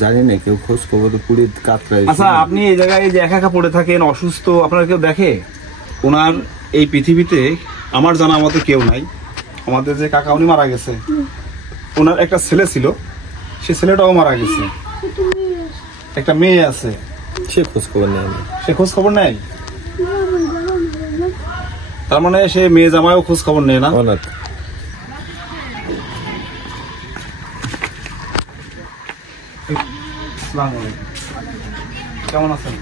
জানি না, কেউ খোঁজ খবর পুড়ে কাতরায়। আচ্ছা, আপনি এই জায়গায় যে একা একা পড়ে থাকেন, অসুস্থ, আপনার কেউ দেখে? ওনার এই পৃথিবীতে আমার জানা মতে কেউ নাই। আমাদের যে কাকা উনি মারা গেছে, ওনার একটা ছেলে ছিল, সে ছেলেটাও মারা গেছে, একটা মেয়ে আছে, সে খোঁজ খবর নেয় না। সে খোঁজ খবর নেয়? তার মানে সে মেয়ে জামাইও খোঁজ খবর নেয় না? অনাথ। কেমন আছেন?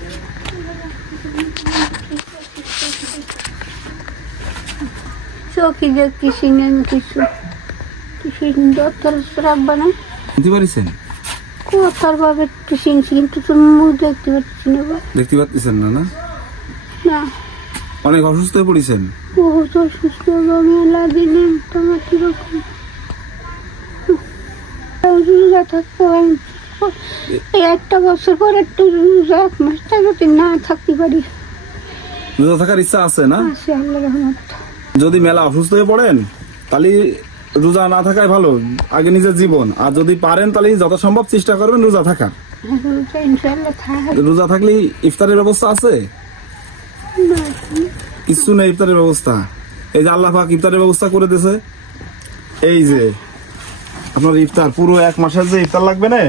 চোখে দেখতেছি না কিছু, ডক্টর রাখবা না বুঝতে পারছেন? কথার ভাবে চিনছি, কিন্তু তুমি মুখ দেখতে পাচ্ছি না। দেখতে পাচ্ছেন না? না, না, অনেক অসুস্থ হয়ে পড়েছেন। বহুত অসুস্থ, মেলা দিনে তোমার কিরকম রোজা থাকতে হয়। এই একটা বছর পর একটু রোজা, 1 মাস যদি না থাকতে পারি। রোজা থাকার ইচ্ছা আছে না? আছে, আল্লাহর রহমত। যদি মেলা অসুস্থ হয়ে পড়েন তাহলে রোজা না থাকাই ভালো, আগে নিজের জীবন। আর যদি পারেন তাহলে যত সম্ভব চেষ্টা করবেন রোজা থাকার। ইনশাআল্লাহ থাকবে। রোজা থাকলে ইফতারের ব্যবস্থা আছে? কিছু নেই ইফতারের ব্যবস্থা। এই যে আল্লাহ পাক ইফতারের ব্যবস্থা করে দিয়েছে, এই যে আপনার ইফতার পুরো 1 মাসের যে ইফতার লাগবে না,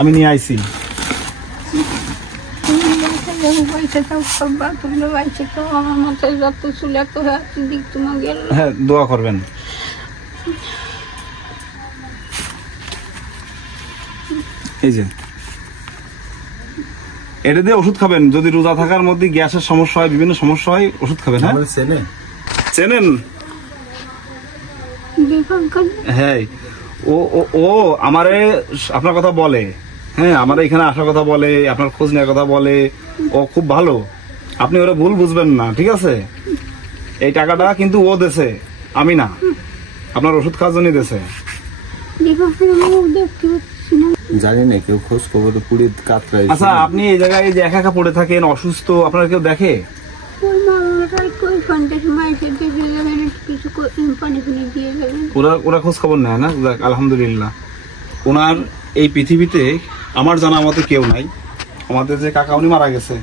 আমি নিয়ে আইছি। হ্যাঁ, দোয়া করবেন। এই যে এটা দিয়ে ওষুধ খাবেন। যদি রোজা থাকার মধ্যে গ্যাসের সমস্যা হয়, বিভিন্ন সমস্যা হয়, ওষুধ খাবেন। হ্যাঁ, চেনেন? হ্যাঁ, ও ও ও আমারে আপনার কথা বলে। হ্যাঁ, আমার এখানে আসার কথা বলে, আপনার খোঁজ নেওয়ার কথা বলে। ও খুব ভালো, আপনি ওরা ভুল বুঝবেন না, ঠিক আছে? এই টাকাটা কিন্তু ও দেছে, আমি না। আপনার ওষুধ খাওয়ার জন্য দেছে। জানি না, কেউ খোঁজ খবর পুড়ে কাতরায়। আচ্ছা, আপনি এই জায়গায় যে একা একা পড়ে থাকেন, অসুস্থ, আপনার কেউ দেখে? ওরা খোঁজ খবর নেয় না? আলহামদুলিল্লাহ। ওনার এই পৃথিবীতে আমার জানা মতে কেউ নাই। আমাদের যে কাকা উনি মারা গেছে,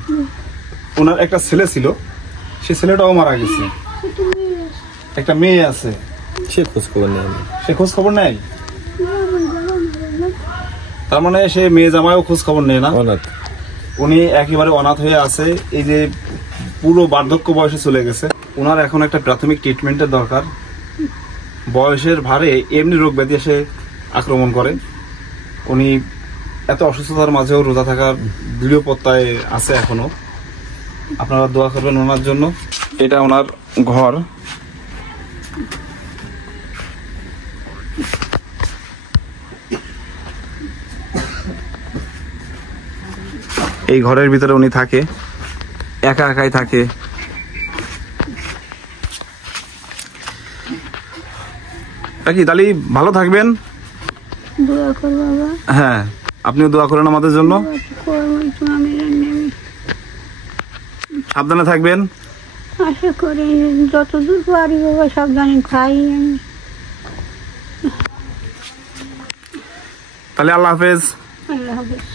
ওনার একটা ছেলে ছিল, সে ছেলেটাও মারা গেছে, একটা মেয়ে আছে, সে খোঁজ খবর নেয় না। সে খোঁজ খবর নেয়? তার মানে সে মেয়ে জামাইও খোঁজ খবর নেয় না? অনাথ। উনি একেবারে অনাথ হয়ে আছে। এই যে পুরো বার্ধক্য বয়সে চলে গেছে। ওনার এখন একটা প্রাথমিক ট্রিটমেন্টের দরকার। বয়সের ভারে এমনি রোগ ব্যাধি এসে আক্রমণ করে। উনি এত অসুস্থতার মাঝেও রোজা থাকার দৃঢ় প্রত্যয় আছে এখনো। আপনারা দোয়া করবেন ওনার জন্য। এটা ওনার ঘর। এই ঘরের ভিতরে উনি থাকে, একা একাই থাকে। কি তাহলে ভালো থাকবেন। হ্যাঁ, আপনিও দোয়া করেন আমাদের জন্য। সাবধানে থাকবেন। আশা করি যতদূর পারি বাবা সাবধানে খাই আমি। তাহলে আল্লাহ হাফেজ। আল্লাহ হাফেজ।